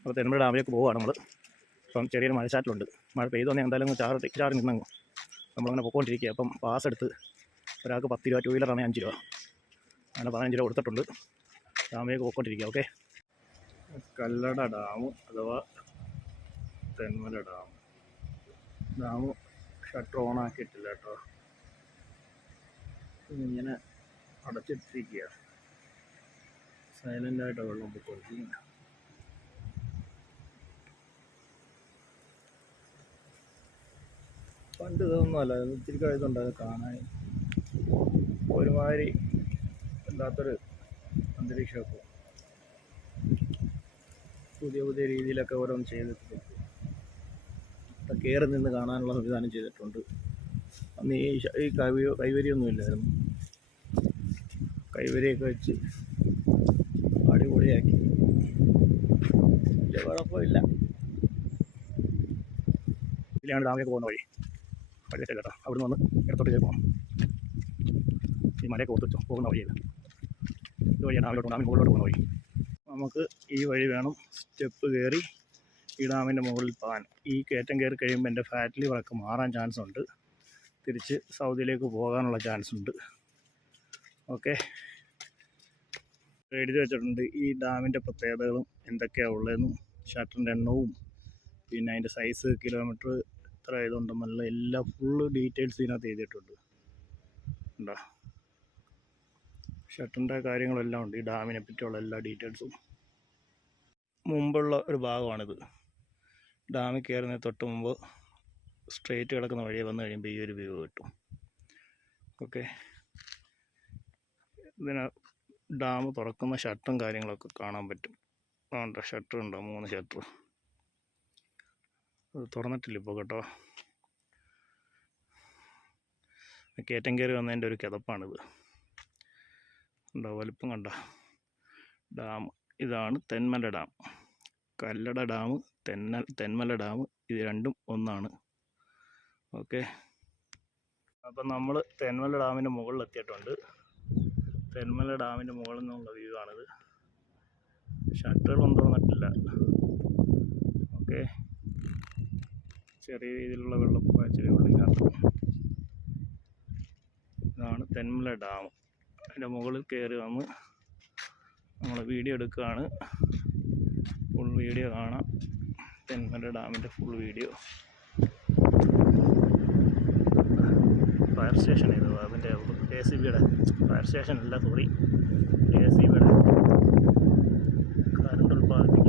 അപ്പോൾ തെന്മല ഡാമിലേക്ക് പോവുകയാണ് നമ്മൾ. ഇപ്പം ചെറിയൊരു മഴച്ചാറ്റിലുണ്ട്. മഴ പെയ്തൊന്നേ എന്തായാലും ചാറി നിന്നങ്ങ് നമ്മളങ്ങനെ പോയിക്കൊണ്ടിരിക്കുക. അപ്പം പാസ് എടുത്ത് ഒരാൾക്ക് 10 രൂപ, 2 വീലറാണെങ്കിൽ 5 രൂപ, അങ്ങനെ 15 രൂപ കൊടുത്തിട്ടുണ്ട്. ഡാമിലേക്ക് പോയിക്കൊണ്ടിരിക്കുക. ഓക്കെ, കല്ലട ഡാം അഥവാ തെന്മല ഡാം ഷട്ടർ ഓണാക്കിയിട്ടില്ല കേട്ടോ. ഇങ്ങനെ അടച്ചിട്ടിരിക്കുക. സൈലൻ്റായിട്ട് വെള്ളം പോയിക്കൊണ്ടിരിക്കുക. പണ്ട് ഇതൊന്നുമല്ല, ഇത്തിരി കഴിയുന്നുണ്ട് അത് കാണാൻ. ഒരുമാതിരി അല്ലാത്തൊരു അന്തരീക്ഷമൊക്കെ പുതിയ രീതിയിലൊക്കെ ഓരോന്ന് ചെയ്തിട്ടുണ്ട്. കയറി നിന്ന് കാണാനുള്ള സംവിധാനം ചെയ്തിട്ടുണ്ട്. അന്ന് ഈ കൈവരിയൊന്നുമില്ലായിരുന്നു. കൈവരിയൊക്കെ വെച്ച് അടിപൊളിയാക്കി. വലിയ കുഴപ്പമില്ല. ഇതിലാണ് ഡാമിലേക്ക് പോകുന്ന വഴി കേട്ടോ. അവിടെ നിന്ന് ഇടത്തോട്ട് പോകണം. ഈ മലയൊക്കെ ഓർത്ത് വെച്ചോ പോകുന്ന വഴിയിൽ ഇത് വഴിയാണ് ഡാമിൻ്റെ മുകളിലോട്ട് പോകുന്ന വഴി. നമുക്ക് ഈ വഴി വേണം സ്റ്റെപ്പ് കയറി ഈ ഡാമിൻ്റെ മുകളിൽ പോകാൻ. ഈ കയറ്റം കയറി കഴിയുമ്പോൾ എൻ്റെ ഫാറ്റ് ലിവറൊക്കെ മാറാൻ ചാൻസ് ഉണ്ട്. തിരിച്ച് സൗദിയിലേക്ക് പോകാനുള്ള ചാൻസ് ഉണ്ട്. ഓക്കെ, എഴുതി വെച്ചിട്ടുണ്ട് ഈ ഡാമിൻ്റെ പ്രത്യേകതകളും എന്തൊക്കെയാണ് ഉള്ളതെന്നും ഷട്ടറിൻ്റെ എണ്ണവും പിന്നെ അതിൻ്റെ സൈസ്, കിലോമീറ്റർ എത്ര ഇതുണ്ടെന്നുള്ള എല്ലാ ഫുള്ള് ഡീറ്റെയിൽസ് ഇതിനകത്ത് എഴുതിയിട്ടുണ്ട്. ഉണ്ടോ, ഷട്ടറിൻ്റെ കാര്യങ്ങളെല്ലാം ഉണ്ട്. ഈ ഡാമിനെ പറ്റിയുള്ള എല്ലാ ഡീറ്റെയിൽസും മുമ്പുള്ള ഒരു ഭാഗമാണിത്. ഡാമിൽ കയറുന്നതിന് തൊട്ട് മുമ്പ് സ്ട്രെയിറ്റ് കിടക്കുന്ന വഴിയെ വന്നു കഴിയുമ്പോൾ ഈ ഒരു വ്യൂ കിട്ടും. ഓക്കെ, ഇതിന് ഡാം തുറക്കുന്ന ഷട്ടറും കാര്യങ്ങളൊക്കെ കാണാൻ പറ്റും. അതുകൊണ്ട് ഷട്ടർ ഉണ്ടോ, 3 ഷട്ടർ. അത് തുറന്നിട്ടില്ല ഇപ്പോൾ കേട്ടോ. കയറ്റം കയറി വന്നതിൻ്റെ ഒരു കിതപ്പാണിത്. ഉണ്ടോ, വലിപ്പം കണ്ട ഡാം. ഇതാണ് Thenmala dam. Kallada dam, Thenmala dam, ഇത് രണ്ടും ഒന്നാണ്. ഓക്കെ, അപ്പം നമ്മൾ തെന്മല ഡാമിൻ്റെ മുകളിൽ എത്തിയിട്ടുണ്ട്. തെന്മല ഡാമിൻ്റെ മുകളിൽ നിന്നുള്ള വ്യൂ ആണിത്. ഷട്ടറുകളൊന്നും തുറന്നിട്ടില്ല. ഓക്കെ, ചെറിയ രീതിയിലുള്ള വെള്ളപ്പാച്ചിലേ ഉള്ളൂ ഇതിനകത്ത്. ഇതാണ് തെന്മല ഡാം. അതിൻ്റെ മുകളിൽ കയറി വന്ന് നമ്മൾ വീഡിയോ എടുക്കുകയാണ്. ഫുൾ വീഡിയോ കാണാം. തെന്മല ഡാമിൻ്റെ ഫുൾ വീഡിയോ. ഫയർ സ്റ്റേഷൻ ഇത്, അതിൻ്റെ ACBയുടെ ഫയർ സ്റ്റേഷൻ അല്ല, സോറി, ACBയുടെ കറണ്ട് ഉൽപ്പാദിപ്പിക്കും